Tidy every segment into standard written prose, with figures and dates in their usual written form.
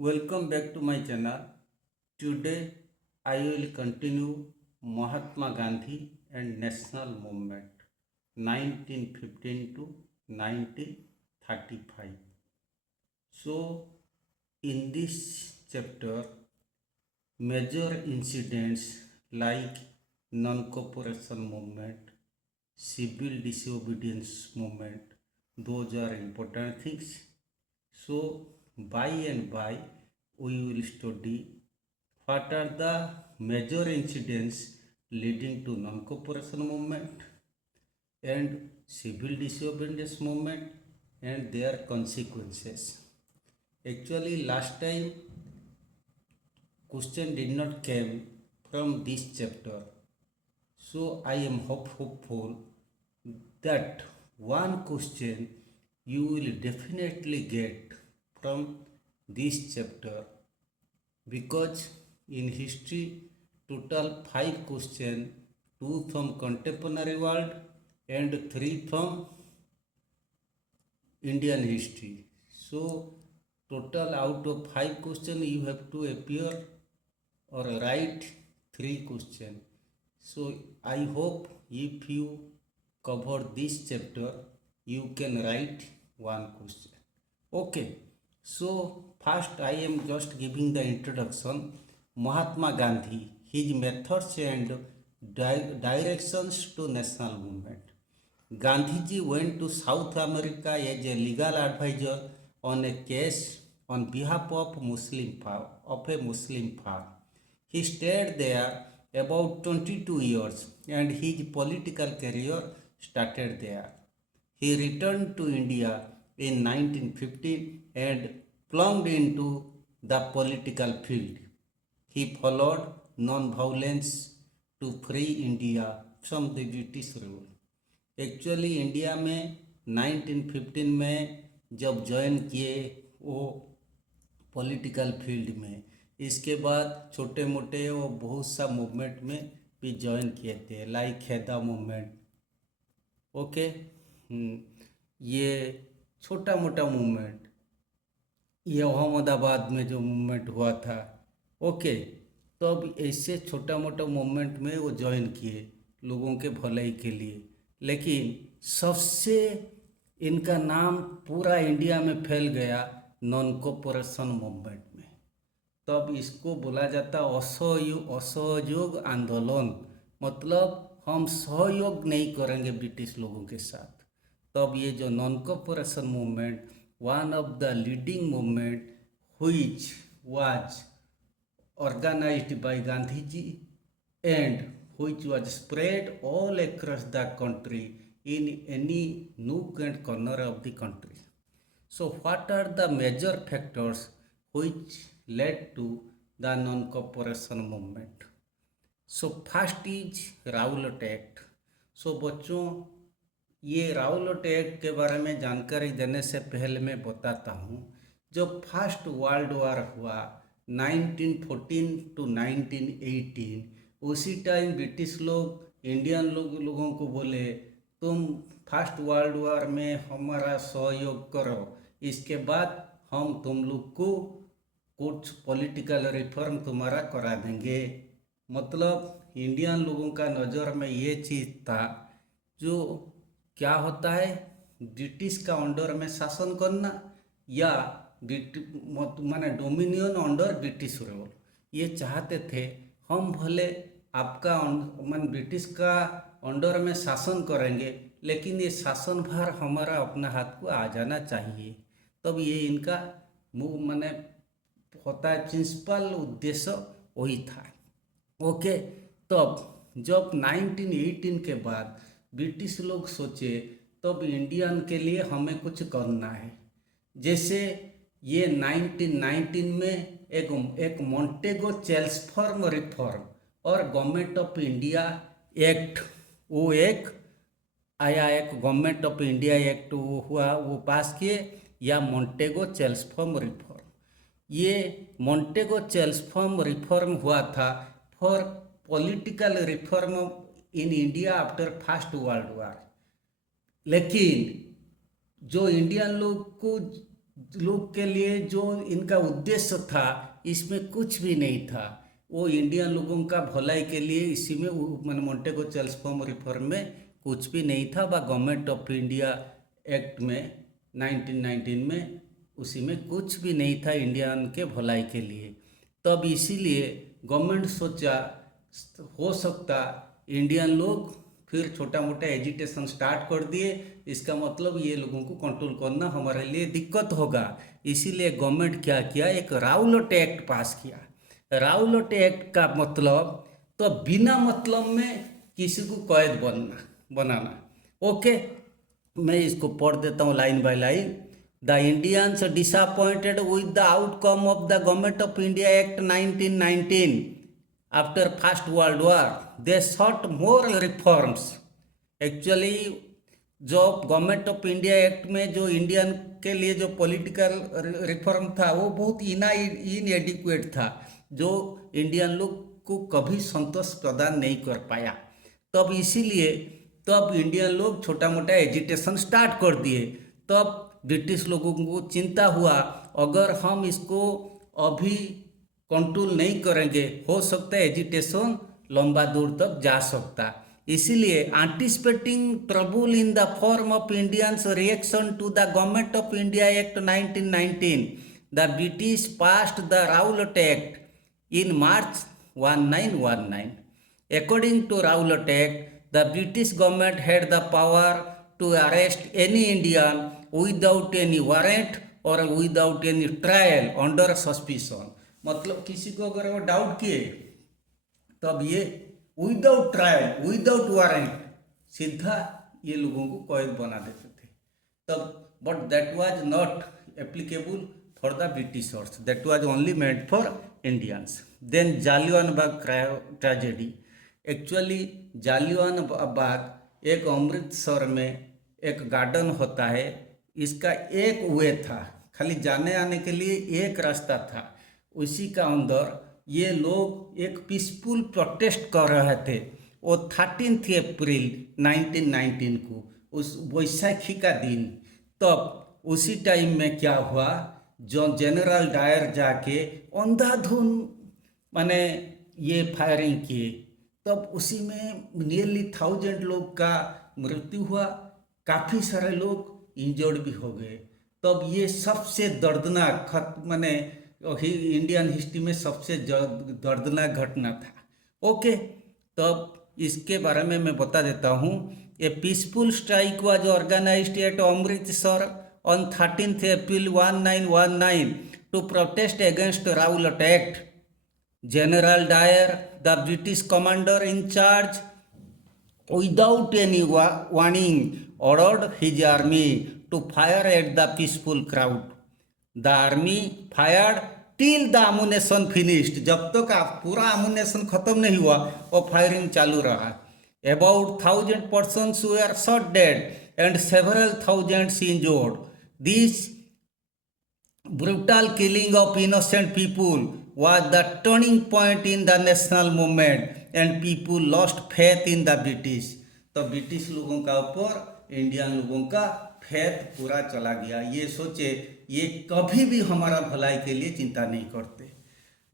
Welcome back to my channel. Today I will continue Mahatma Gandhi and National Movement 1915 to 1935. So in this chapter major incidents like non-cooperation movement, civil disobedience movement, those are important things. So by and by we will study what are the major incidents leading to non-cooperation movement and civil disobedience movement and their consequences. Actually last time question did not came from this chapter. So I am hopeful that one question you will definitely get from this chapter, because in history total 5 questions, 2 from contemporary world and 3 from Indian history. So total out of 5 questions you have to appear or write 3 questions. So I hope if you cover this chapter you can write one question. Okay, so first I am just giving the introduction. Mahatma Gandhi, his methods and directions to national movement. Gandhiji went to South America as a legal advisor on a case on behalf of a Muslim farm. He stayed there about 22 years and his political career started there. He returned to India in 1915 and plunged into the political field. He followed non-violence to free India from the British rule. Actually India में 1915 में जब join किए वो political field में, इसके बाद छोटे मोटे वो बहुत सा मूवमेंट में भी ज्वाइन किए थे, लाइक खेदा मूवमेंट। ओके, ये छोटा मोटा मूवमेंट, ये अहमदाबाद में जो मूवमेंट हुआ था। ओके, तो अब ऐसे छोटा मोटा मूवमेंट में वो ज्वाइन किए लोगों के भलाई के लिए, लेकिन सबसे इनका नाम पूरा इंडिया में फैल गया नॉन कोऑपरेशन मूवमेंट में। तब इसको बोला जाता असहयोग आंदोलन, मतलब हम सहयोग नहीं करेंगे ब्रिटिश लोगों के साथ। तब ये जो non cooperation movement, one of the leading movement which was organized by Gandhi ji and which was spread all across the country in any nook and corner of the country. So what are the major factors which led to the non-cooperation movement? So first is Rowlatt act. So बच्चों, ये राउलट act के बारे में जानकारी देने से पहले मैं बताता हूँ, जब फर्स्ट वर्ल्ड वॉर हुआ 1914 टू 1918, उसी टाइम ब्रिटिश लोग इंडियन लोगों को बोले तुम फर्स्ट वर्ल्ड वॉर में हमारा सहयोग करो, इसके बाद हम तुम लोग को कुछ पॉलिटिकल रिफॉर्म तुम्हारा करा देंगे। मतलब इंडियन लोगों का नज़र में ये चीज़ था, जो क्या होता है ब्रिटिश का अंडर में शासन करना या माने डोमिनियन अंडर ब्रिटिश रूल, ये चाहते थे। हम भले आपका ब्रिटिश का अंडर में शासन करेंगे, लेकिन ये शासन भार हमारा अपना हाथ को आ जाना चाहिए। तब ये इनका माने होता है, प्रिंसिपल उद्देश्य वही था। ओके, तब जब 1918 के बाद ब्रिटिश लोग सोचे तब इंडियन के लिए हमें कुछ करना है। जैसे ये 1919 में एक मॉन्टेगो चेल्सफॉर्म रिफॉर्म और गवर्नमेंट ऑफ इंडिया एक्ट, वो एक आया, एक गवर्नमेंट ऑफ इंडिया एक्ट वो हुआ, वो पास किए, या मॉन्टेगो चेल्सफॉर्म रिफॉर्म। ये मॉन्टेगो चेल्सफॉर्म रिफॉर्म हुआ था for political reform in India after first world war. लेकिन जो इंडियन लोग को लोग के लिए जो इनका उद्देश्य था इसमें कुछ भी नहीं था। वो इंडियन लोगों का भलाई के लिए इसी में मैंने मोंटेगो चेल्सफॉर्म रिफॉर्म में कुछ भी नहीं था। व गवर्नमेंट ऑफ इंडिया एक्ट में 1919 में उसी में कुछ भी नहीं था इंडियन के भलाई के लिए। तब इसीलिए गवर्नमेंट सोचा हो सकता इंडियन लोग फिर छोटा मोटा एजिटेशन स्टार्ट कर दिए, इसका मतलब ये लोगों को कंट्रोल करना हमारे लिए दिक्कत होगा। इसीलिए गवर्नमेंट क्या किया, एक राउलट एक्ट पास किया। राउलट एक्ट का मतलब तो बिना मतलब में किसी को कैद बनाना। ओके, मैं इसको पढ़ देता हूँ line by line. The Indians disappointed with the outcome of the government of India act 1919 after first world war they sought more reforms. Actually जो गवर्नमेंट ऑफ इंडिया एक्ट में जो इंडियन के लिए जो पॉलिटिकल रिफॉर्म था वो बहुत इनएडिक्वेट था, जो इंडियन लोग को कभी संतोष प्रदान नहीं कर पाया। तब इसीलिए तब इंडियन लोग छोटा मोटा एजिटेशन स्टार्ट कर दिए। तब ब्रिटिश लोगों को चिंता हुआ, अगर हम इसको अभी कंट्रोल नहीं करेंगे हो सकता है एजिटेशन लंबा दूर तक जा सकता। इसीलिए anticipating trouble in the form of Indians reaction to the government of India act 1919 the British passed the Rowlatt act in March 1919. According to Rowlatt Act, the British government had the power to arrest any Indian without any warrant or without any trial under suspicion. मतलब किसी को अगर वो doubt किए तब ये without trial without warrant सीधा ये लोगों को कैद बना देते थे तब। But that was not applicable for the Britishers, that was only meant for Indians. Then Jallian Bagh tragedy. Actually Jallian Bagh एक अमृतसर में एक गार्डन होता है, इसका एक वे था, खाली जाने आने के लिए एक रास्ता था। उसी का अंदर ये लोग एक पीसफुल प्रोटेस्ट कर रहे थे। वो 13 अप्रैल 1919 को उस वैशाखी का दिन। तब उसी टाइम में क्या हुआ, जो जनरल डायर जाके अंधाधुन माने ये फायरिंग किए। तब उसी में नियरली 1000 लोग का मृत्यु हुआ, काफ़ी सारे लोग इंजर्ड भी हो गए। तब ये सबसे दर्दनाक माने इंडियन हिस्ट्री में सबसे दर्दनाक घटना था। ओके, तब इसके बारे में मैं बता देता हूँ। A peaceful strike was organized at Amritsar on 13th April 1919 to protest against Rowlatt Act. General Dyer, the British commander in charge, without any warning, ordered his army to fire at the peaceful crowd. The army fired till the ammunition finished. जब तक पूरा ammunition खत्म नहीं हुआ वो firing चालू रहा। About 1000 persons were shot dead and several thousands injured. This brutal killing of innocent people was the turning point in the national movement and people lost faith in the British. तो British लोगों का ऊपर Indian लोगों का faith पूरा चला गया। ये सोचे ये कभी भी हमारा भलाई के लिए चिंता नहीं करते।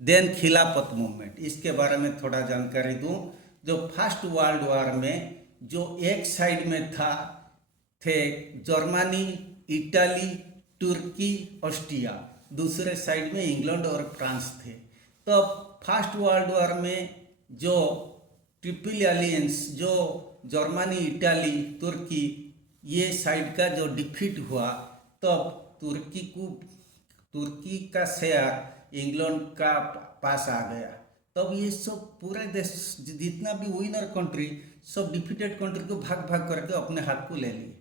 देन खिलाफत मूवमेंट, इसके बारे में थोड़ा जानकारी दूं। जो फर्स्ट वर्ल्ड वॉर में जो एक साइड में थे जर्मनी, इटाली, तुर्की, ऑस्ट्रिया, दूसरे साइड में इंग्लैंड और फ्रांस थे। तो फर्स्ट वर्ल्ड वॉर में जो ट्रिपल एलियंस जो जर्मनी, इटाली, तुर्की ये साइड का जो डिफीट हुआ, तब तुर्की का शेयर इंग्लैंड का पास आ गया। तब ये सब पूरे देश जितना भी विनर कंट्री सब डिफीटेड कंट्री को भाग भाग करके अपने हाथ को ले लिए।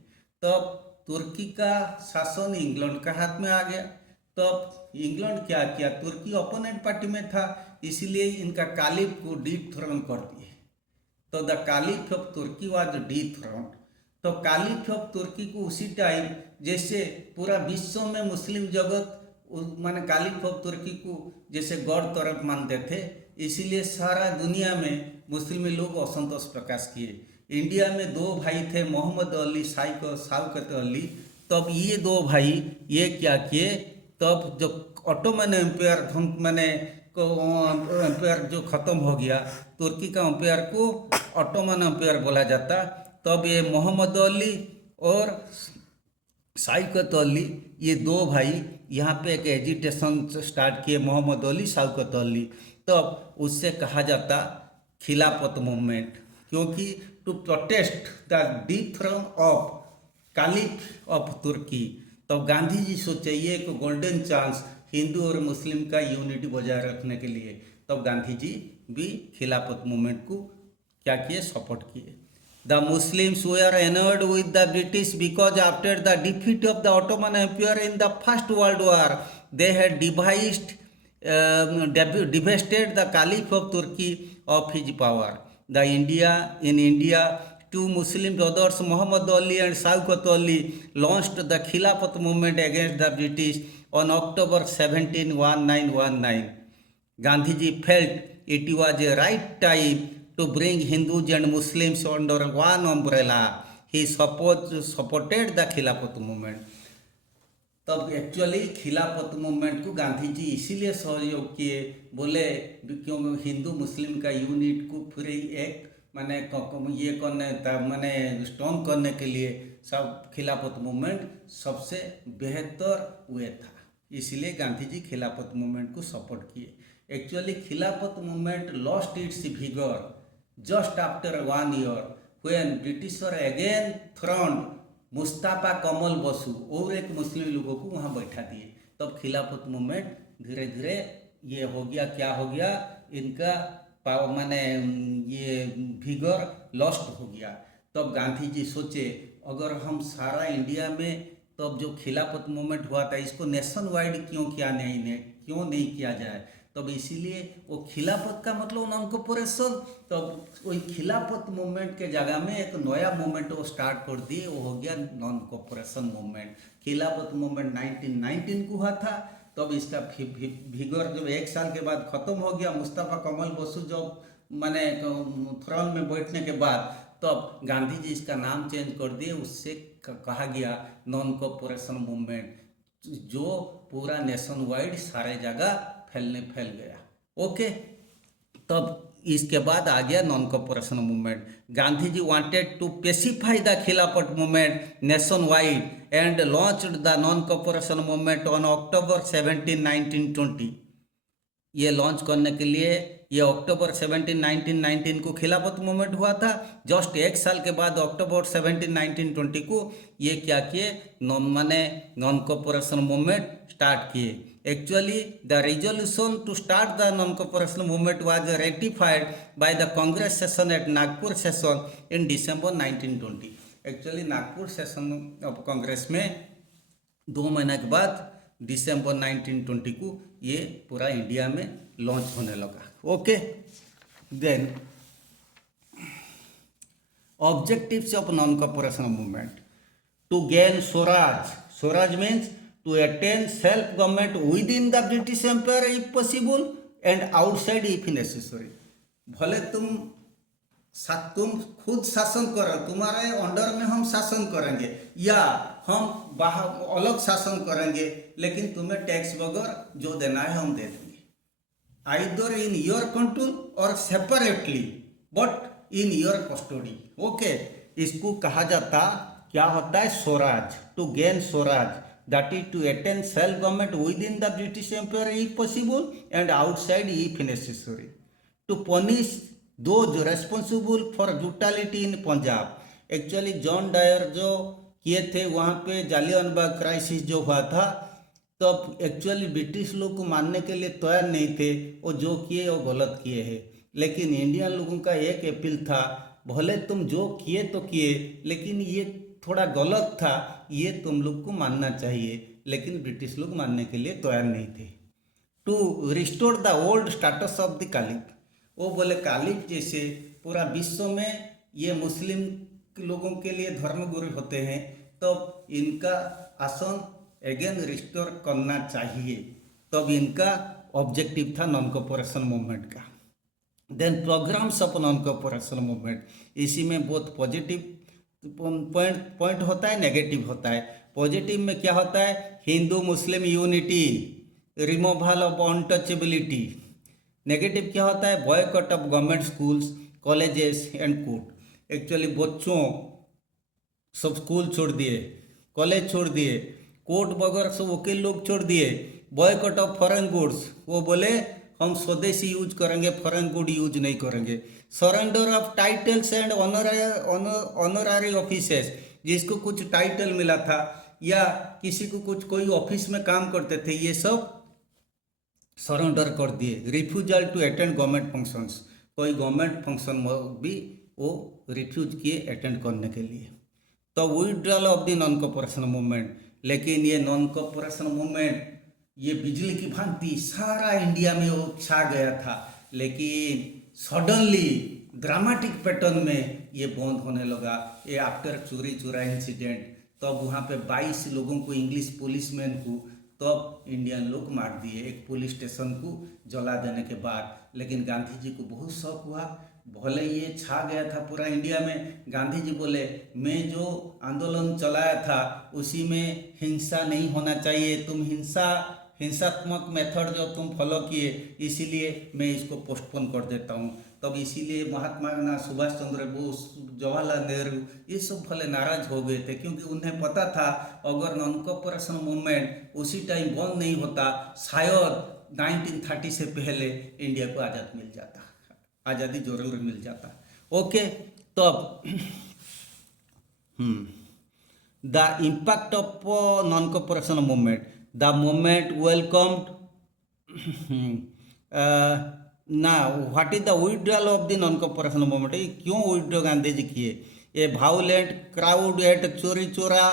तब तुर्की का शासन इंग्लैंड का हाथ में आ गया। तब इंग्लैंड क्या किया, तुर्की ओपोनेंट पार्टी में था, इसीलिए इनका कालिफ को डिथ्रोन कर दिए। तो द कालिफ ऑफ तुर्की वाज डिथ्रोन। तो कालिफ ऑफ तुर्की को उसी टाइम जैसे पूरा विश्व में मुस्लिम जगत माने कालिफ ऑफ तुर्की को जैसे गॉड तरफ मानते थे, इसीलिए सारा दुनिया में मुस्लिम लोग असंतोष प्रकाश किए। इंडिया में दो भाई थे, मोहम्मद अली, शौकत अली। तब ये दो भाई ये क्या किए, तब जब ऑटोमन एम्पायर मैंने एम्पायर जो ख़त्म हो गया, तुर्की का एम्पायर को ऑटोमन एम्पायर बोला जाता, तब ये मोहम्मद अली और शौकत अली ये दो भाई यहाँ पे एक एजिटेशन स्टार्ट किए, मोहम्मद अली शौकत अली। तब उससे कहा जाता खिलाफत मूवमेंट, क्योंकि to protest the dethrone of caliph of तुर्की। तब गांधी जी सोचे ये एक गोल्डन चांस हिंदू और मुस्लिम का यूनिटी बजाय रखने के लिए, तब गांधी जी भी खिलाफत मूवमेंट को क्या किए, सपोर्ट किए। The Muslims were annoyed with the British because after the defeat of the Ottoman Empire in the First World War, they had devastated the Caliph of Turkey of his power. In India, two Muslim brothers, Muhammad Ali and Shaukat Ali, launched the Khilafat movement against the British on October 17, 1919. Gandhiji felt it was a right time to bring Hindus and Muslims under one umbrella. He supported the Khilafat movement. तब actually Khilafat movement को गांधी जी इसीलिए सहयोग किए, बोले क्यों हिंदू मुस्लिम का unit को फिर एक माने ये करने माने स्ट्रॉन्ग करने के लिए सब खिलाफत मूवमेंट सबसे बेहतर हुए था, इसलिए गांधी जी खिलाफत मूवमेंट को सपोर्ट किए। Actually Khilafat movement lost its vigour just after 1 year when British were again throned Mustafa Kemal बसु और एक मुस्लिम लोगों को वहाँ बैठा दिए। तब खिलाफत मूवमेंट धीरे धीरे ये हो गया, क्या हो गया, इनका माने ये विगोर लॉस्ट हो गया। तब गांधी जी सोचे अगर हम सारा इंडिया में तब जो खिलाफत मूवमेंट हुआ था इसको नेशन वाइड क्यों नहीं किया जाए। तब इसीलिए वो खिलाफत का मतलब नॉन कॉर्पोरेशन, तब वही खिलाफत मूवमेंट के जगह में एक नया मूवमेंट वो स्टार्ट कर दिए, वो हो गया नॉन कॉर्पोरेशन मूवमेंट। खिलाफत मूवमेंट 1919 को हुआ था, तब इसका विगोर जब 1 साल के बाद ख़त्म हो गया, मुस्तफा कमल बसु जब माने थ्रोन में बैठने के बाद, तब गांधी जी इसका नाम चेंज कर दिए, उससे कहा गया नॉन कॉर्पोरेशन मूवमेंट, जो पूरा नेशन वाइड सारे जगह फैल गया। ओके, तब इसके बाद आ गया non corporation movement. Gandhi ji wanted to pacify the Khilafat movement nation wide and launched the non corporation movement on October 17, 1920। ये लॉन्च करने के लिए ये अक्टूबर 17, 1919 को खिलाफत मूवमेंट हुआ था। जस्ट 1 साल के बाद अक्टूबर 17, 1920 को ये क्या किए, नॉन कॉर्पोरेशन मूवमेंट स्टार्ट किए। Actually, the resolution to start the non-cooperation movement was ratified by the Congress session at Nagpur session in December 1920. Actually, Nagpur session of Congress में 2 महीने के बाद दिसंबर 1920 को ये पूरा इंडिया में लॉन्च होने लगा। Okay, then objectives of non corporation movement to gain swaraj. Swaraj means to attain self-government within the British Empire if possible and outside if necessary। भले तुम खुद शासन करो, तुम्हारे अंडर में हम शासन करेंगे या हम बाहर अलग शासन करेंगे, लेकिन तुम्हें टैक्स वगैरह जो देना है हम दे देंगे, आइदर इन योर कंट्रोल और separately but in your custody. Okay, इसको कहा जाता क्या होता है, swaraj, to gain swaraj, that is to attain self-government within the British Empire if possible and outside if necessary, to punish those responsible for brutality in Punjab। Actually John Dyer जो किए थे वहाँ पे जालियनवाला क्राइसिस जो हुआ था, तब एक्चुअली ब्रिटिश लोग को मानने के लिए तैयार नहीं थे, वो जो किए वो गलत किए हैं, लेकिन इंडियन लोगों का एक अपील था, भले तुम जो किए तो किए लेकिन ये थोड़ा गलत था, ये तुम लोग को मानना चाहिए, लेकिन ब्रिटिश लोग मानने के लिए तैयार नहीं थे। To restore the old status of the caliph, वो बोले कालिफ जैसे पूरा विश्व में ये मुस्लिम लोगों के लिए धर्मगुरु होते हैं, तब इनका आसन अगेन रिस्टोर करना चाहिए, तब इनका ऑब्जेक्टिव था नॉन कॉर्पोरेशन मूवमेंट का। Then programs of non corporation movement, इसी में बहुत पॉजिटिव पॉइंट होता है, नेगेटिव होता है। पॉजिटिव में क्या होता है, Hindu Muslim unity, removal of untouchability. Negative क्या होता है, boycott of government schools, colleges and court. Actually बच्चों सब स्कूल छोड़ दिए, कॉलेज छोड़ दिए, कोर्ट वगैरह सब वकील लोग छोड़ दिए। बॉयकॉट ऑफ फॉरेन गुड्स, वो बोले हम स्वदेशी यूज करेंगे, फॉरेन गुड यूज नहीं करेंगे। Surrender of titles and honorary offices, जिसको कुछ टाइटल मिला था या किसी को कुछ कोई ऑफिस में काम करते थे, ये सब सरेंडर कर दिए। Refusal to attend government functions, कोई गवर्नमेंट फंक्शन भी वो रिफ्यूज किए अटेंड करने के लिए। तो withdrawal of the non cooperation movement, लेकिन ये नॉन कॉपरेशन मूवमेंट ये बिजली की भांति सारा इंडिया में वो छा गया था, लेकिन सडनली ड्रामेटिक पैटर्न में ये बंद होने लगा। ये आफ्टर चोरी चोरा इंसिडेंट, तब वहाँ पे 22 लोगों को, इंग्लिश पुलिसमैन को तब इंडियन लोग मार दिए एक पुलिस स्टेशन को जला देने के बाद। लेकिन गांधी जी को बहुत शौक हुआ, भले ये छा गया था पूरा इंडिया में। गांधी जी बोले मैं जो आंदोलन चलाया था उसी में हिंसा नहीं होना चाहिए, तुम हिंसात्मक मेथड जो तुम फॉलो किए, इसीलिए मैं इसको पोस्टपोन कर देता हूँ। तब इसीलिए महात्मा सुभाष चंद्र बोस, जवाहरलाल नेहरू, ये सब भले नाराज हो गए थे, क्योंकि उन्हें पता था अगर नॉन कॉपरेशन मूवमेंट उसी टाइम बंद नहीं होता, शायद 1930 से पहले इंडिया को आज़ाद मिल जाता, आज़ादी जरूर मिल जाता। ओके, तो अब the impact of non cooperation movement, the movement welcomed ना what is the withdrawal of the non cooperation movement, क्यों विड्रॉ गांधी जी किए। A violent crowd at Chauri Chaura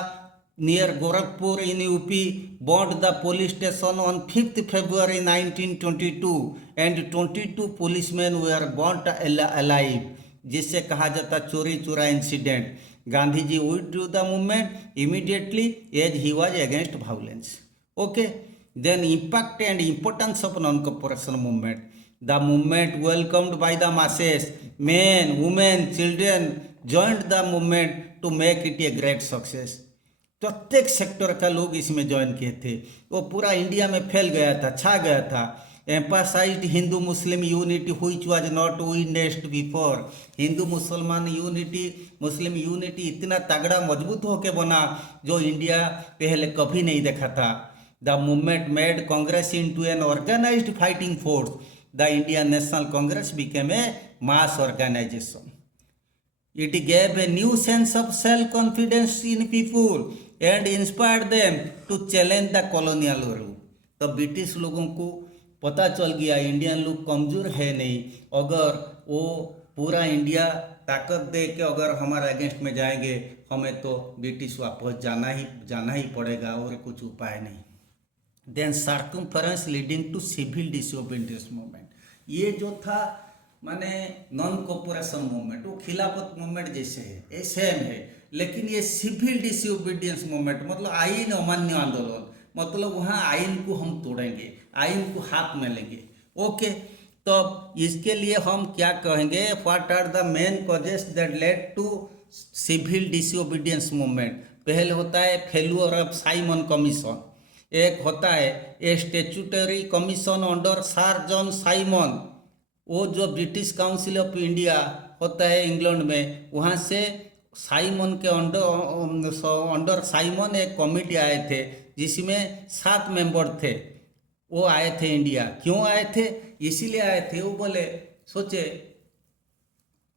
near Gorakhpur in UP burned the police station on 5th February 1922 and 22 policemen were burned alive, जिससे कहा जाता Chauri Chaura incident. Gandhi ji withdrew the movement immediately as he was against violence. Okay, then impact and importance of non cooperation movement, the movement welcomed by the masses, men, women, children joined the movement to make it a great success। प्रत्येक sector का लोग इसमें join किए थे, वो पूरा India में फैल गया था, छा गया था। Emphasised Hindu Muslim unity which was not witnessed before, Hindu मुसलमान यूनिटी, मुस्लिम यूनिटी इतना तगड़ा मजबूत होके बना जो इंडिया पहले कभी नहीं देखा था। The movement made Congress into an organized fighting force, the Indian National Congress became a mass organization. It gave a new sense of self-confidence in people and inspired them to challenge the colonial rule। तो British लोगों को पता चल गया Indian लोग कमज़ोर है नहीं, अगर वो पूरा इंडिया ताकत दे के अगर हमारे अगेंस्ट में जाएंगे, हमें तो ब्रिटिश वापस जाना ही पड़ेगा और कुछ उपाय नहीं। Then circumference leading to civil disobedience movement, ये जो था माने नॉन कॉपरेशन मूवमेंट, वो खिलाफत मूवमेंट जैसे है, ये सेम है, लेकिन ये सिविल डिसोबीडियंस मूवमेंट मतलब आईन अमान्य आंदोलन, मतलब वहाँ आईन को हम तोड़ेंगे, आईन को हाथ में लेंगे। ओके, तो इसके लिए हम क्या कहेंगे, what are the main causes that led to civil disobedience movement. पहले होता है फेल्यूर ऑफ साइमन कमीशन, एक होता है a statutory commission under sir John Simon, वो जो ब्रिटिश काउंसिल ऑफ इंडिया होता है इंग्लैंड में, वहाँ से साइमन के अंडर साइमन एक कमेटी आए थे जिसमें 7 मेंबर थे, वो आए थे इंडिया। क्यों आए थे, इसीलिए आए थे, वो बोले सोचे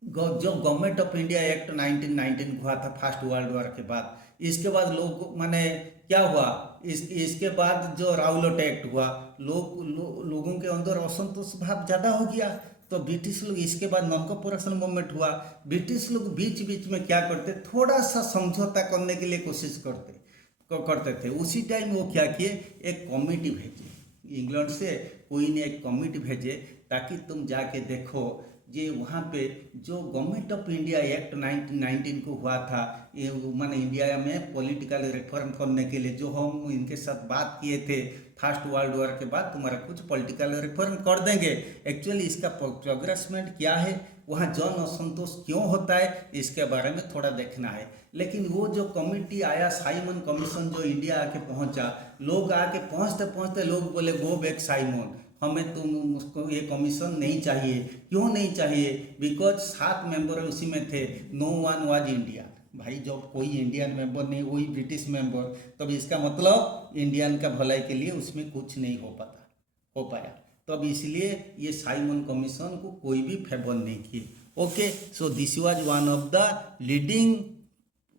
जो गवर्नमेंट ऑफ इंडिया एक्ट 1919 हुआ था फर्स्ट वर्ल्ड वॉर के बाद, इसके बाद लोग माने क्या हुआ, इसके बाद जो राउलेट एक्ट हुआ, लोगों के अंदर असंतोष भाव ज़्यादा हो गया, तो ब्रिटिश लोग इसके बाद नॉन कॉपरेशन मूवमेंट हुआ। ब्रिटिश लोग बीच बीच में क्या करते, थोड़ा सा समझौता करने के लिए कोशिश करते थे। उसी टाइम वो क्या किए, एक कमेटी भेजे इंग्लैंड से, कोई ने एक कमेटी भेजे ताकि तुम जाके देखो ये वहाँ पे जो गवर्नमेंट ऑफ इंडिया एक्ट 1919 को हुआ था, ये माने इंडिया में पॉलिटिकल रिफॉर्म करने के लिए जो हम इनके साथ बात किए थे फर्स्ट वर्ल्ड वॉर के बाद, तुम्हारा कुछ पॉलिटिकल रिफॉर्म कर देंगे। एक्चुअली इसका प्रोग्रेसमेंट क्या है वहाँ जन असंतोष क्यों होता है, इसके बारे में थोड़ा देखना है। लेकिन वो जो कमिटी आया, साइमन कमीशन जो इंडिया आके पहुंचा, लोग आके पहुंचते पहुंचते लोग बोले गो बैक साइमन, हमें तुम उसको ये कमीशन नहीं चाहिए। क्यों नहीं चाहिए? बिकॉज 7 मेंबर उसी में थे, नो वन वाज इंडिया। भाई जब कोई इंडियन मेंबर नहीं, वही ब्रिटिश मेंबर, तब इसका मतलब इंडियन का भलाई के लिए उसमें कुछ नहीं हो पाया। तब इसलिए ये साइमन कमीशन को कोई भी फेवर नहीं किए। Okay, so this was one of the leading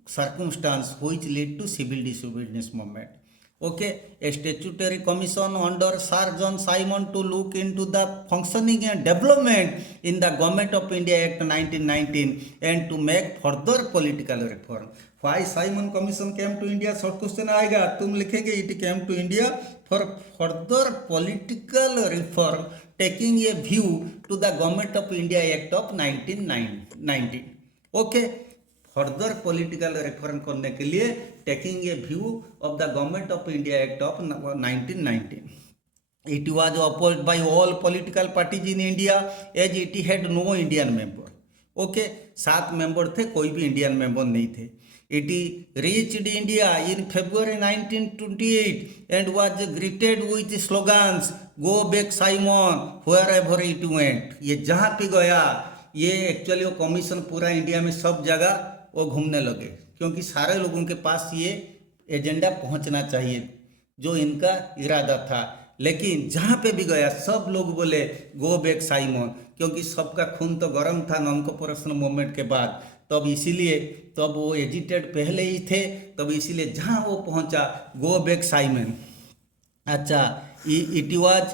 circumstance which led to civil disobedience movement. Okay, a statutory commission under Sir John Simon to look into the functioning and development in the Government of India Act 1919 and to make further political reform. Why Simon Commission came to India? Short question आएगा, तुम लिखेंगे it came to India for further political reform, taking a view to the Government of India Act of 1919. Okay, further political reform करने के लिए taking a view of the government of India act of 1919. It was opposed by all political parties in India as it had no Indian member. Okay, 7 member थे, कोई भी Indian member नहीं थे. It reached India in February 1928 and was greeted with slogans go back Simon wherever it went. ये जहाँ पे गया, ये एक्चुअली वो कमीशन पूरा इंडिया में सब जगह वो घूमने लगे, क्योंकि सारे लोगों के पास ये एजेंडा पहुंचना चाहिए जो इनका इरादा था. लेकिन जहाँ पे भी गया सब लोग बोले गो बैक साइमन, क्योंकि सबका खून तो गर्म था नॉन कॉर्पोरेशन मूवमेंट के बाद. तब इसीलिए तब वो एजिटेड पहले ही थे, तब इसीलिए जहाँ वो पहुँचा गो बैक साइमन. अच्छा, it was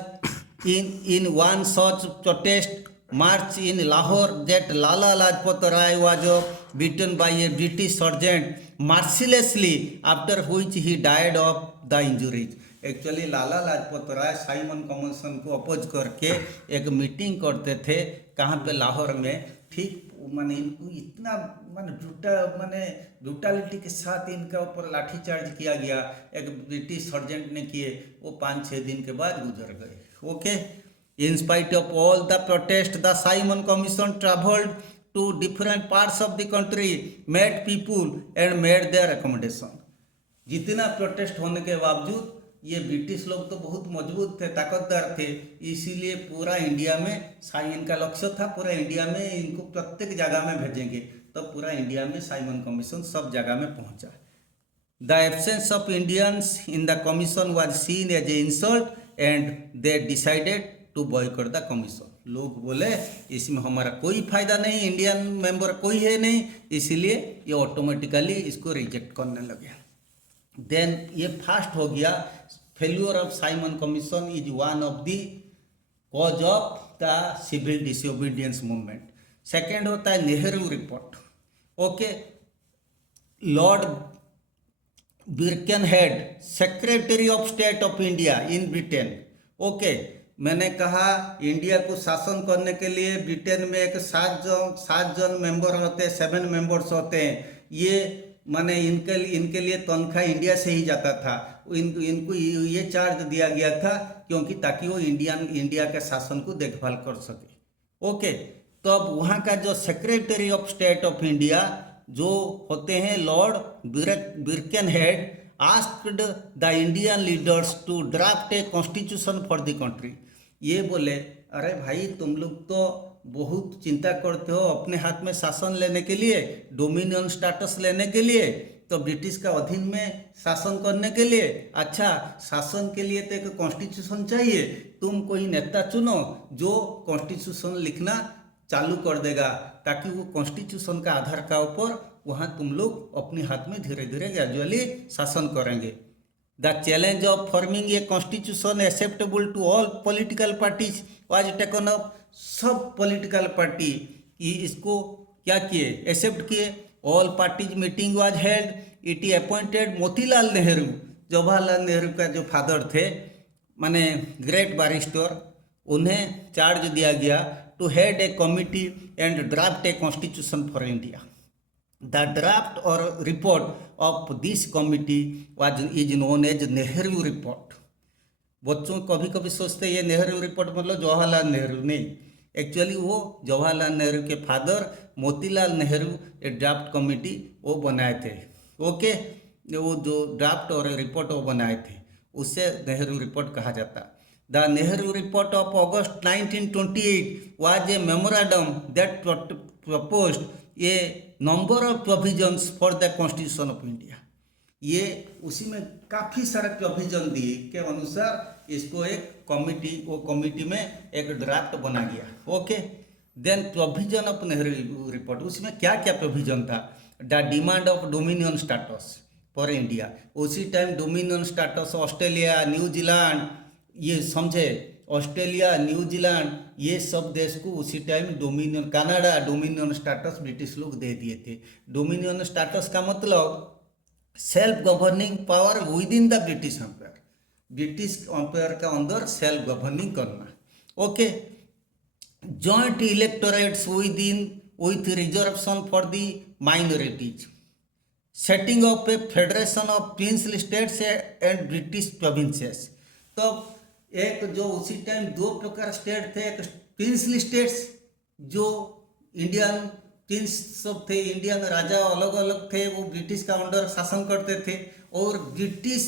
in one such protest march in Lahore that Lala Lajpat Rai was beaten by a British sergeant mercilessly, after which he died of the injuries. Actually Lala Lajpat Rai Simon commission को oppose करके एक meeting करते थे, कहाँ पे? लाहौर में. ठीक, माने इनको इतना ब्रूटलिटी के साथ इनका ऊपर लाठीचार्ज किया गया, एक ब्रिटिश सर्जेंट ने किए, वो 5-6 दिन के बाद गुजर गए. Okay, in spite of all the protest, the Simon Commission traveled to different parts of the country, met people and made their recommendation. जितना प्रोटेस्ट होने के बावजूद ये ब्रिटिश लोग तो बहुत मजबूत थे, ताकतदार थे, इसीलिए पूरा इंडिया में इनका लक्ष्य था, पूरा इंडिया में इनको प्रत्येक जगह में भेजेंगे. तो पूरा इंडिया में साइमन कमीशन सब जगह में पहुंचा. The absence of Indians in the commission was seen as an insult and they decided to boycott the commission. लोग बोले इसमें हमारा कोई फायदा नहीं, इंडियन मेंबर कोई है नहीं, इसीलिए ये ऑटोमेटिकली इसको रिजेक्ट करने लगे. देन ये फास्ट हो गया. Failure of Simon commission is one of the cause of the civil disobedience movement. Second होता है Nehru report. Okay, Lord Birkenhead, secretary of state of India in Britain. Okay, मैंने कहा इंडिया को शासन करने के लिए ब्रिटेन में एक 7 जन मेंबर होते हैं, 7 मेंबर्स होते हैं. ये माने इनके लिए तनख्वाह इंडिया से ही जाता था. इनको ये चार्ज दिया गया था क्योंकि ताकि वो इंडिया के शासन को देखभाल कर सके. ओके, तो अब वहाँ का जो secretary of state of India जो होते हैं Lord Birkenhead, asked the Indian leaders to draft a constitution for the country. ये बोले अरे भाई तुम लोग तो बहुत चिंता करते हो अपने हाथ में शासन लेने के लिए, डोमिनियन स्टेटस लेने के लिए, तो ब्रिटिश का अधीन में शासन करने के लिए. अच्छा, शासन के लिए तो एक कॉन्स्टिट्यूशन चाहिए, तुम कोई नेता चुनो जो कॉन्स्टिट्यूशन लिखना चालू कर देगा, ताकि वो कॉन्स्टिट्यूशन का आधार का ऊपर वहाँ तुम लोग अपने हाथ में धीरे धीरे ग्रेजुअली शासन करेंगे. The challenge of forming a constitution acceptable to all political parties was taken up. सब पॉलिटिकल पार्टी इसको क्या किए? एक्सेप्ट किए. All parties meeting was held. It appointed Motilal Nehru, Jawaharlal Nehru का जो फादर थे, माने ग्रेट बैरिस्टर, उन्हें चार्ज दिया गया to head a committee and draft a constitution for India. The draft or report of this committee is known as Nehru report. बच्चों कभी कभी सोचते ये नेहरू रिपोर्ट मतलब जवाहरलाल नेहरू, नहीं, एक्चुअली वो जवाहरलाल नेहरू के फादर मोतीलाल नेहरू एक ड्राफ्ट कमेटी वो बनाए थे। ओके, वो जो ड्राफ्ट और रिपोर्ट वो बनाए थे उससे नेहरू रिपोर्ट कहा जाता। The Nehru report of August 1928 was a memorandum that proposed a number of provisions for the constitution of India। ये उसी में काफ़ी सारे प्रोविजन दिए के अनुसार इसको एक कमिटी, वो कमिटी में एक ड्राफ्ट बना गया। Okay, then provision of Nehru report, उसमें क्या क्या प्रोविजन था? The demand of dominion status for India, उसी time dominion status Australia, New Zealand, ये समझे, ऑस्ट्रेलिया, न्यूजीलैंड, ये सब देश को उसी time dominion, Canada dominion status British लोग दे दिए थे। डोमिनियन स्टेटस का मतलब self governing power within the British empire, British empire का अंदर सेल्फ गवर्निंग करना। Okay, joint electorates with in with reservation for the minorities, setting up A federation of princely states and British provinces. तो एक जो उसी time दो प्रकार state थे, एक प्रिंसली स्टेट्स जो इंडियन प्रिंस सब थे, इंडियन राजा अलग अलग थे, वो ब्रिटिश का अंडर शासन करते थे, और ब्रिटिश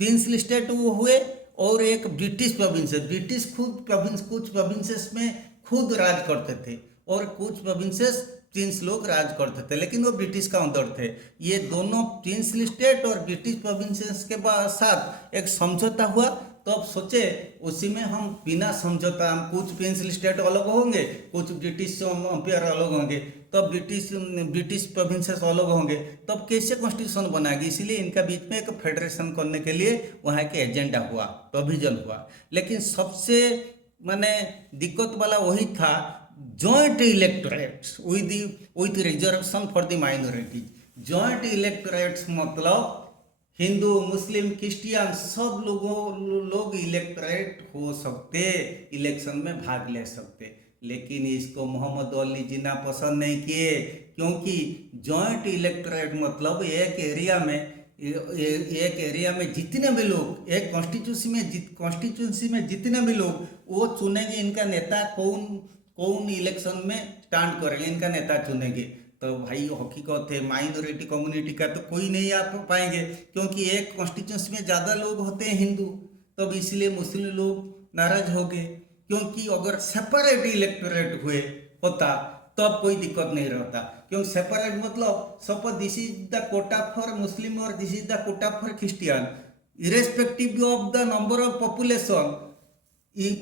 प्रिंसली स्टेट वो हुए, और एक ब्रिटिश प्रोविंस, ब्रिटिश खुद प्रोविंस, कुछ प्रोविंसेस में खुद राज करते थे और कुछ प्रोविंसेस प्रिंस लोग राज करते थे, लेकिन वो ब्रिटिश का अंदर थे। ये दोनों प्रिंसली स्टेट और ब्रिटिश प्रोविंसेस के साथ एक समझौता हुआ। तो अब सोचे उसी में हम बिना समझौता, हम कुछ प्रिंसली स्टेट अलग होंगे, कुछ ब्रिटिश एम्पायर अलग होंगे, तब ब्रिटिश प्रोविंसेस अलग होंगे, तब कैसे कॉन्स्टिट्यूशन बनाएगी? इसीलिए इनका बीच में एक फेडरेशन करने के लिए वहाँ के एजेंडा हुआ, प्रोविजन हुआ। लेकिन सबसे माने दिक्कत वाला वही था, joint electorates with reservation for the minorities. Joint electorates मतलब हिंदू, मुस्लिम, क्रिश्चियन सब लोग इलेक्टोरेट हो सकते, इलेक्शन में भाग ले सकते, लेकिन इसको मोहम्मद अली जिन्ना पसंद नहीं किए, क्योंकि जॉइंट इलेक्टोरेट मतलब एक एरिया में जितने भी लोग, एक कॉन्स्टिट्यूंसी में जितने भी लोग, वो चुनेंगे इनका नेता, कौन इलेक्शन में स्टैंड करेंगे, इनका नेता चुनेंगे। तो भाई हकीकत है माइनॉरिटी कम्युनिटी का तो कोई नहीं आ पाएंगे, क्योंकि एक कॉन्स्टिट्यूंसी में ज़्यादा लोग होते हैं हिंदू, तब इसलिए मुस्लिम लोग नाराज हो गए। क्योंकि अगर सेपरेट इलेक्टोरेट हुए होता तब कोई दिक्कत नहीं रहता, क्योंकि सेपरेट मतलब suppose this is the quota for Muslim और this is the quota for Christian, irrespective of the number of population,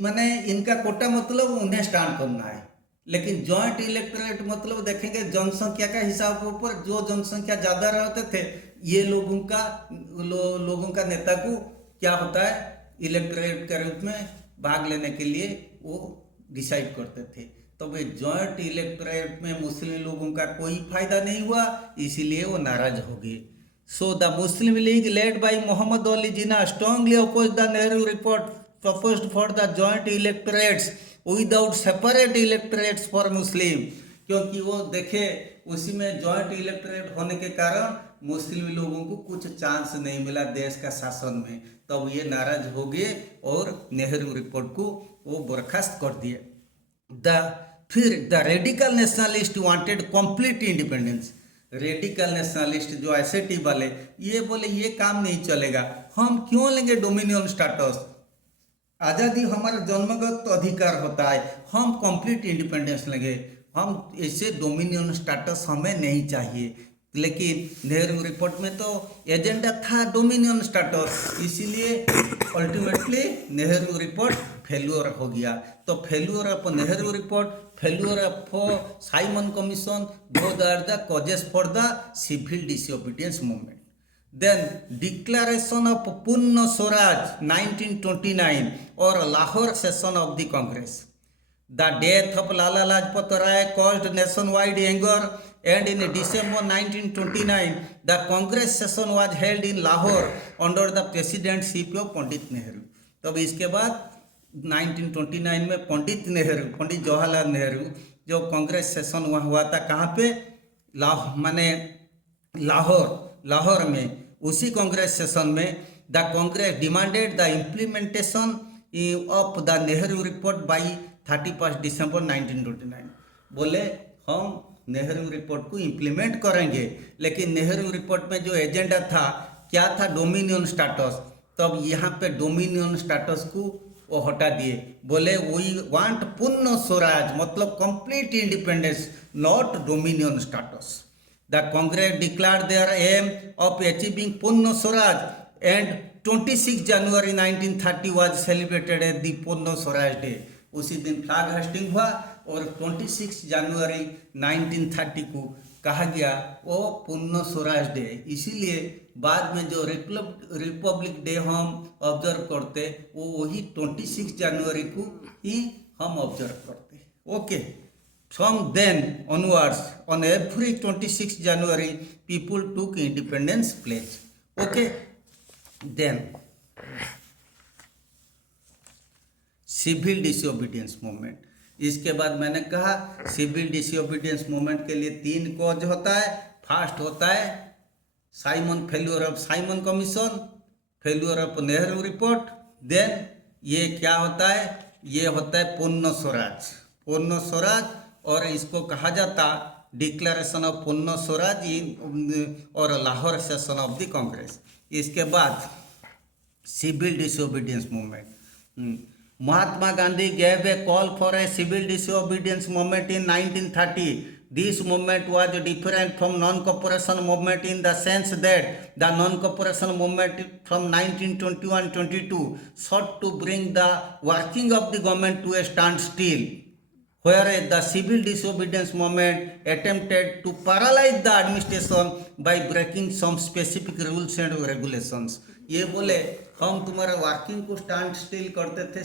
माने इनका कोटा मतलब उन्हें स्टैंड करना है। लेकिन जॉइंट इलेक्टोरेट मतलब देखेंगे जनसंख्या का हिसाब के ऊपर, जो जनसंख्या ज़्यादा रहते थे ये लोगों का नेता को क्या होता है, इलेक्टोरेट के रूप में भाग लेने के लिए वो डिसाइड करते थे। तो वे जॉइंट इलेक्टोरेट में मुस्लिम लोगों का कोई फायदा नहीं हुआ, इसीलिए वो नाराज हो गए। So the Muslim League led by Mohammad Ali Jinnah strongly oppose the Nehru report proposed for the joint electorates without separate electorates for Muslim। क्योंकि वो देखे उसी में जॉइंट इलेक्टोरेट होने के कारण मुस्लिम लोगों को कुछ चांस नहीं मिला देश का शासन में, तब ये नाराज हो गए और नेहरू रिपोर्ट को वो बर्खास्त कर दिए। फिर the radical nationalist wanted complete independence. Radical nationalist जो एसएटी वाले ये बोले ये काम नहीं चलेगा, हम क्यों लेंगे डोमिनियन स्टेटस, आज़ादी हमारा जन्मगत अधिकार होता है, हम कंप्लीट इंडिपेंडेंस लेंगे, हम ऐसे डोमिनियन स्टेटस हमें नहीं चाहिए। लेकिन नेहरू रिपोर्ट में तो एजेंडा था डोमिनियन स्टेटस, इसीलिए अल्टीमेटली नेहरू रिपोर्ट फेल्यूर हो गया। तो failure of Nehru report, failure of Simon commission, those are the causes for the civil disobedience movement. Then declaration of Purna Swaraj 1929 or Lahore session of the Congress. The death of Lala Lajpat Rai caused nationwide anger, and in December 1929 the Congress session was held in Lahore under the presidency of Pandit Nehru। तब इसके बाद 1929 में पंडित जवाहरलाल नेहरू जो Congress session वहाँ हुआ था, कहाँ पे, लाहौर में। उसी कांग्रेस सेशन में the Congress demanded the implementation of the Nehru report by 31 दिसंबर 1929। बोले हम नेहरू रिपोर्ट को इम्प्लीमेंट करेंगे, लेकिन नेहरू रिपोर्ट में जो एजेंडा था क्या था, डोमिनियन स्टेटस। तब यहाँ पे डोमिनियन स्टेटस को वो हटा दिए, बोले वी वांट पूर्ण स्वराज, मतलब complete independence, not dominion status. The Congress declared their aim of achieving Purna Swaraj and 26 January 1930 was celebrated as the Purna Swaraj day. उसी दिन फ्लैग होस्टिंग हुआ और 26 जनवरी 1930 को कहा गया वो पूर्ण स्वराज डे। इसीलिए बाद में जो रिपब्लिक डे हम ऑब्जर्व करते वो वही 26 जनवरी को ही हम ऑब्जर्व करते। Okay, from then onwards on every 26 January people took independence pledge. Okay, then civil disobedience movement. इसके बाद मैंने कहा सिविल डिसोबीडियंस मूवमेंट के लिए 3 कॉज होता है। फर्स्ट होता है Simon failure of Simon commission, failure of Nehru report. Then ये क्या होता है, ये होता है पूर्ण स्वराज, पूर्ण स्वराज, और इसको कहा जाता डिक्लेरेशन ऑफ पूर्ण स्वराज और Lahore session of the Congress. इसके बाद civil disobedience movement. Mahatma Gandhi gave a call for a civil disobedience movement in 1930. This movement was different from non-cooperation movement in the sense that the non-cooperation movement from 1921-22 sought to bring the working of the government to a standstill, whereas the civil disobedience movement attempted to paralyze the administration by breaking some specific rules and regulations. ये बोले हम तुम्हारा working को stand still करते थे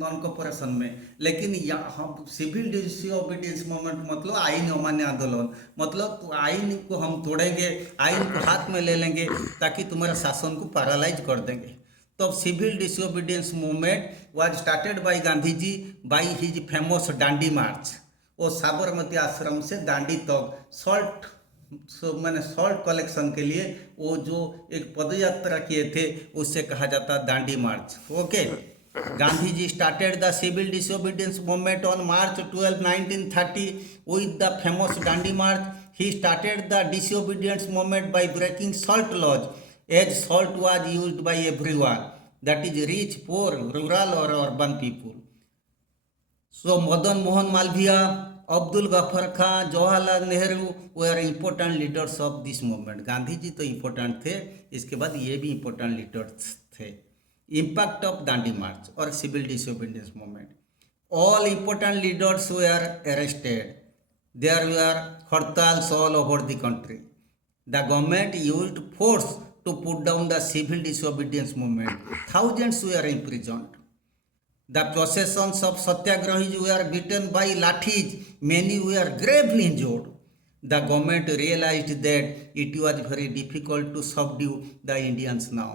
non corporation में, लेकिन हम सिविल डिसोबीडियंस मूवमेंट मतलब आईन अमान्य आंदोलन, मतलब आईन को हम तोड़ेंगे, आईन को हाथ में ले लेंगे ताकि तुम्हारा शासन को पैरालाइज कर देंगे। तो civil disobedience movement was started by Gandhi ji by his famous Dandi march. वो साबरमती आश्रम से दांडी तक सॉल्ट मैंने सॉल्ट कलेक्शन के लिए वो जो एक पदयात्रा किए थे उससे कहा जाता Dandi march. Okay, Gandhi ji started the civil disobedience movement on March 12, 1930 with the famous Dandi march. He started the disobedience movement by breaking salt laws as salt was used by everyone, that is rich, poor, rural और urban people. So Madan Mohan Malaviya, Abdul Ghaffar Khan, Jawaharlal Nehru were important leaders of this movement. Gandhi ji तो important थे, इसके बाद ये भी important leaders थे। Impact of Dandi march और civil disobedience movement. All important leaders were arrested, there were hartals all over the country. The government used force to put down the civil disobedience movement. Thousands were imprisoned. The processions of satyagrahis were beaten by lathis. Many were gravely injured. The government realized that it was very difficult to subdue the Indians now.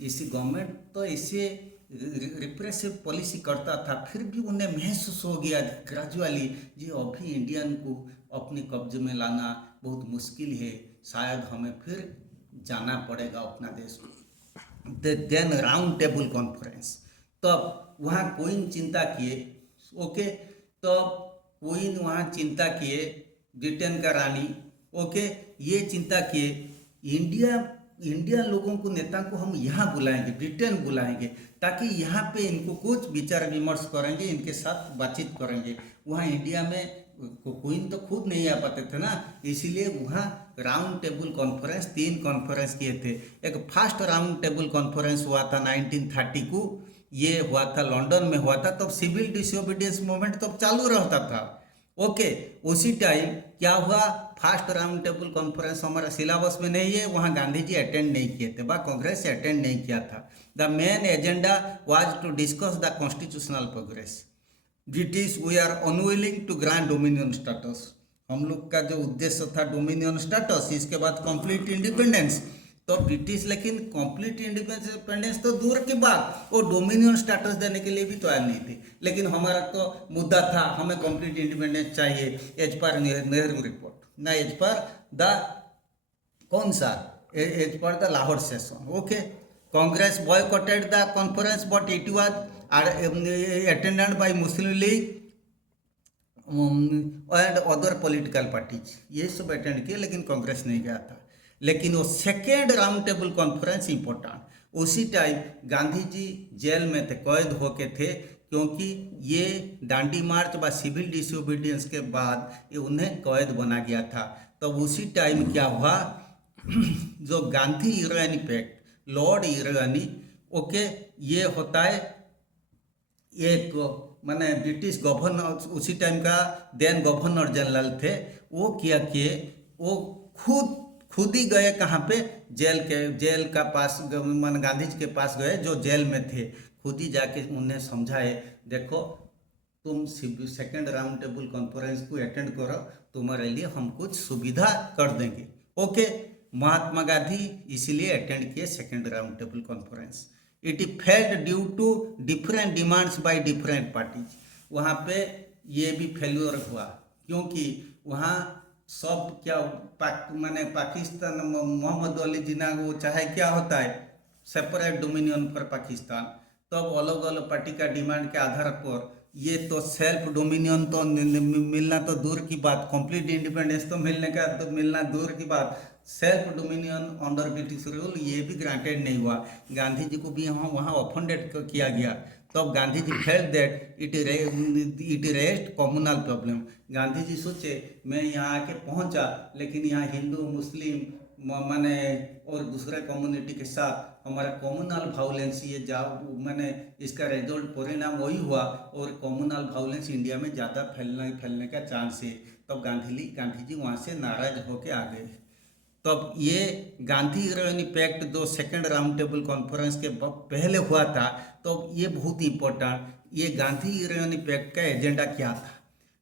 इसी government तो ऐसे repressive policy करता था, फिर भी उन्हें महसूस हो गया ग्रेजुअली जी अभी इंडियन को अपने कब्जे में लाना बहुत मुश्किल है, शायद हमें फिर जाना पड़ेगा अपना देश को। देन राउंड टेबल कॉन्फ्रेंस, तब वहाँ क्वीन चिंता किए। ओके, तब क्वीन वहाँ चिंता किए, ब्रिटेन का रानी। ओके, ये चिंता किए इंडिया लोगों को, नेता को हम यहाँ बुलाएंगे, ब्रिटेन बुलाएंगे, ताकि यहाँ पे इनको कुछ विचार विमर्श करेंगे, इनके साथ बातचीत करेंगे। वहाँ इंडिया में क्वीन तो खुद नहीं आ पाते थे ना, इसीलिए वहाँ राउंड टेबल कॉन्फ्रेंस 3 कॉन्फ्रेंस किए थे। एक फर्स्ट राउंड टेबल कॉन्फ्रेंस हुआ था 1930 को, ये हुआ था लंदन में हुआ था। तब सिविल डिसोबीडियंस मूवमेंट तब चालू रहता था। ओके, उसी टाइम क्या हुआ, फर्स्ट राउंड टेबल कॉन्फ्रेंस हमारा सिलेबस में नहीं है, वहाँ गांधी जी अटेंड नहीं किए थे, वह कांग्रेस से अटेंड नहीं किया था। The main agenda was to discuss the constitutional progress. British we are unwilling to grant dominion status. हम लोग का जो उद्देश्य था डोमिनियन स्टेटस, इसके बाद कंप्लीट इंडिपेंडेंस। तो ब्रिटिश लेकिन कंप्लीट इंडिपेंडेंस तो दूर की बात, वो डोमिनियन स्टेटस देने के लिए भी तैयार नहीं थे। लेकिन हमारा तो मुद्दा था हमें कंप्लीट इंडिपेंडेंस चाहिए एज पर नेहरू रिपोर्ट, ना एज पर द कौन सा, as per the Lahore session. Okay, Congress boycotted the conference but it was attended by Muslim League and other political parties, ये सब अटेंड किए, लेकिन कांग्रेस नहीं गया था। लेकिन वो second round table conference important, उसी टाइम गांधी जी जेल में थे, कैद होके थे, क्योंकि ये दांडी मार्च व सिविल डिसोबीडियंस के बाद ये उन्हें कैद बना गया था। तब उसी टाइम क्या हुआ जो Gandhi Irwin pact, Lord Irwin, okay, ये होता है एक माने ब्रिटिश गवर्नर, उसी टाइम का देन गवर्नर जनरल थे, वो किया कि वो खुद ही गए कहाँ पे, जेल का पास, मान गांधी जी के पास गए जो जेल में थे, खुद ही जाके उन्हें समझाए, देखो तुम सेकेंड राउंड टेबल कॉन्फ्रेंस को अटेंड करो, तुम्हारे लिए हम कुछ सुविधा कर देंगे। ओके, महात्मा गांधी इसीलिए अटेंड किए second round table conference. It failed due to different demands by different parties. वहाँ पे ये भी फेल्यूर हुआ, क्योंकि वहाँ सब क्या माने पाकिस्तान, मोहम्मद अली जिन्ना वो चाहे क्या होता है सेपरेट डोमिनियन फॉर पाकिस्तान, तब अलग अलग पार्टी का डिमांड के आधार पर ये तो सेल्फ डोमिनियन तो मिलना तो दूर की बात, कंप्लीट इंडिपेंडेंस तो मिलना दूर की बात, self dominion under British rule ये भी ग्रांटेड नहीं हुआ। गांधी जी को भी वहाँ ऑफेंडेड किया गया। तब Gandhi ji felt that it raised communal problem. Gandhi ji सोचे मैं यहाँ आके पहुँचा, लेकिन यहाँ हिंदू मुस्लिम माने और दूसरे कम्युनिटी के साथ हमारा कम्युनल वायलेंस ये मैंने इसका रिजल्ट परिणाम वही हुआ, और कम्युनल वायलेंस इंडिया में ज़्यादा फैलने का चांस है। तब गांधी जी वहाँ से नाराज होके आ गए। तब ये गांधी इरविन पैक्ट जो सेकेंड राउंड टेबल कॉन्फ्रेंस के पहले हुआ था, तो ये बहुत इंपॉर्टेंट, ये गांधी इरविन पैक्ट का एजेंडा क्या था।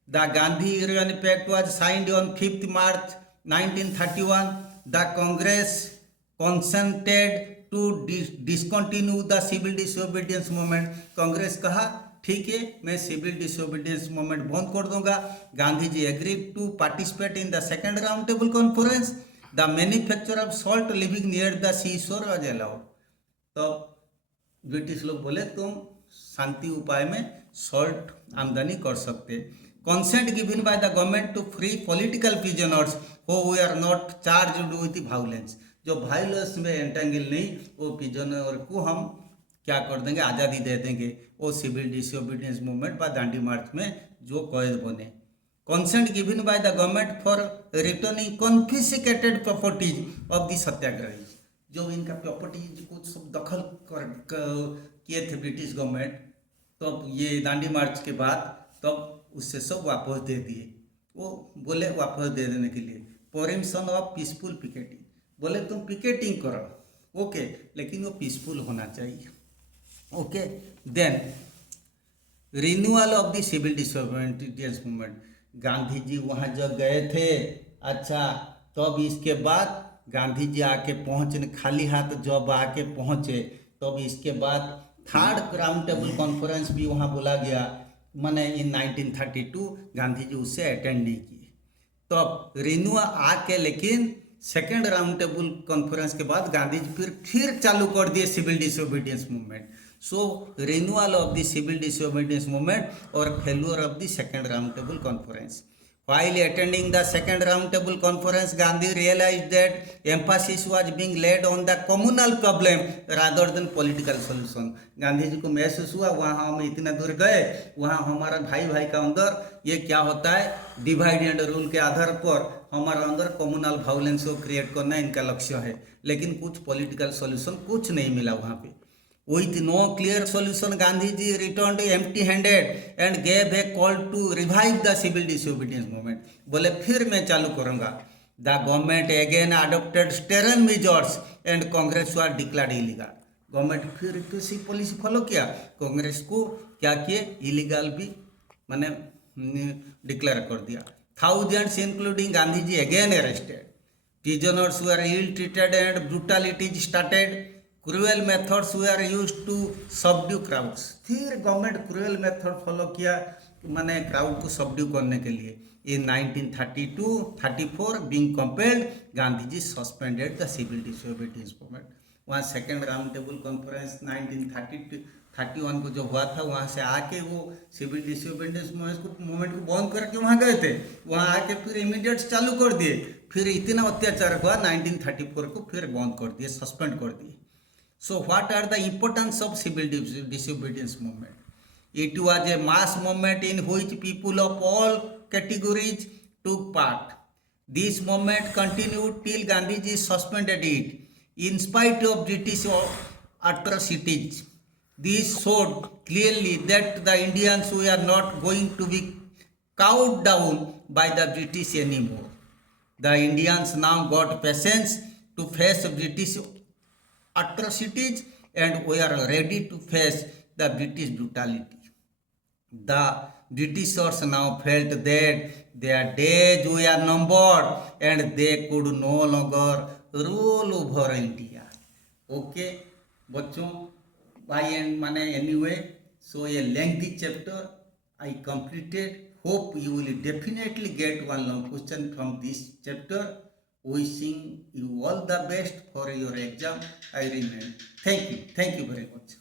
The Gandhi Irwin pact was signed on 5 March 1931। The Congress consented to discontinue the civil disobedience movement. Congress कहा ठीक है, मैं सिविल डिसोबीडियंस मूवमेंट बंद कर दूंगा। Gandhi ji agree to participate in the second round table conference. The manufacture of salt living near the sea shore was allowed. तो British लोग बोले तुम शांति उपाय में सॉल्ट आमदनी कर सकते। Consent given by the government to free political prisoners who were not charged with violence. जो वायलेंस में एंटेंगल नहीं, वो प्रिजनर को हम क्या कर देंगे, आज़ादी दे देंगे। वो सिविल डिसोबीडियंस मूवमेंट व दांडी मार्च में जो कैद बने। Consent given by the government for returning confiscated properties of the satyagrahi. जो इनका प्रॉपर्टीज कुछ सब दखल किए थे ब्रिटिश गवर्नमेंट, तब ये दांडी मार्च के बाद तब उससे सब वापस दे दिए। वो बोले वापस दे देने के लिए परमिशन ऑफ पीसफुल पिकेटिंग, बोले तुम पिकेटिंग करो, ओके, लेकिन वो पीसफुल होना चाहिए। Okay, then renewal of the civil disobedience movement. Gandhi ji वहाँ जब गए थे, अच्छा, तब इसके बाद गांधी जी आके पहुँचे, खाली हाथ जब आके पहुँचे, तब इसके बाद थर्ड राउंड टेबल कॉन्फ्रेंस भी वहाँ बोला गया, मैंने इन 1932 गांधी जी उससे अटेंड नहीं किए। तब रिन्यूअल आके, लेकिन सेकेंड राउंड टेबल कॉन्फ्रेंस के बाद गांधी जी फिर चालू कर दिए civil disobedience movement. So renewal of the civil disobedience movement और failure of the second round table conference. While attending the second round table conference, Gandhi realized that emphasis was being laid on the communal problem rather than political solution. Gandhi ji को महसूस हुआ वहाँ हम इतना दूर गए, वहाँ हमारा भाई भाई का अंदर ये क्या होता है, डिवाइड एंड रूल के आधार पर हमारा अंदर कम्युनल वायलेंस को क्रिएट करना इनका लक्ष्य है, लेकिन कुछ पॉलिटिकल सॉल्यूशन कुछ नहीं मिला वहाँ पे। With no clear solution, Gandhi ji returned empty-handed and gave a call to revive the civil disobedience movement. बोले फिर मैं चालू करूँगा। The government again adopted stern measures and Congress was declared illegal. Government फिर किसी पॉलिसी फॉलो किया, कांग्रेस को क्या किए, इलीगल भी मैंने डिक्लेयर कर दिया। Thousands including Gandhi ji again arrested. Prisoners were ill-treated and brutalities started. Cruel methods were used to subdue crowds. फिर गवर्नमेंट क्रूएल मेथड फॉलो किया, मैंने क्राउड को सबड्यू करने के लिए। In 1932-34 being compelled, Gandhi ji suspended the civil disobedience movement. वहाँ second round table conference 1931 को जो हुआ था, वहाँ से आके वो सिविल डिसोबीडियंस मूवमेंट को बंद करके वहाँ गए थे। वहाँ आके फिर इमीडिएट चालू कर दिए, फिर इतना अत्याचार हुआ 1934 को फिर बंद कर दिए, सस्पेंड कर दिए। So what are the importance of civil disobedience movement? It was a mass movement in which people of all categories took part. This movement continued till Gandhiji suspended it in spite of British atrocities. This showed clearly that the Indians were not going to be cowed down by the British anymore. The Indians now got patience to face British atrocities and we are ready to face the British brutality. The Britishers now felt that their days were numbered and they could no longer rule over India. Okay, बच्चों, by and माने anyway, so a lengthy chapter I completed. Hope you will definitely get one long question from this chapter. Wishing you all the best for your exam. I remain. Thank you very much.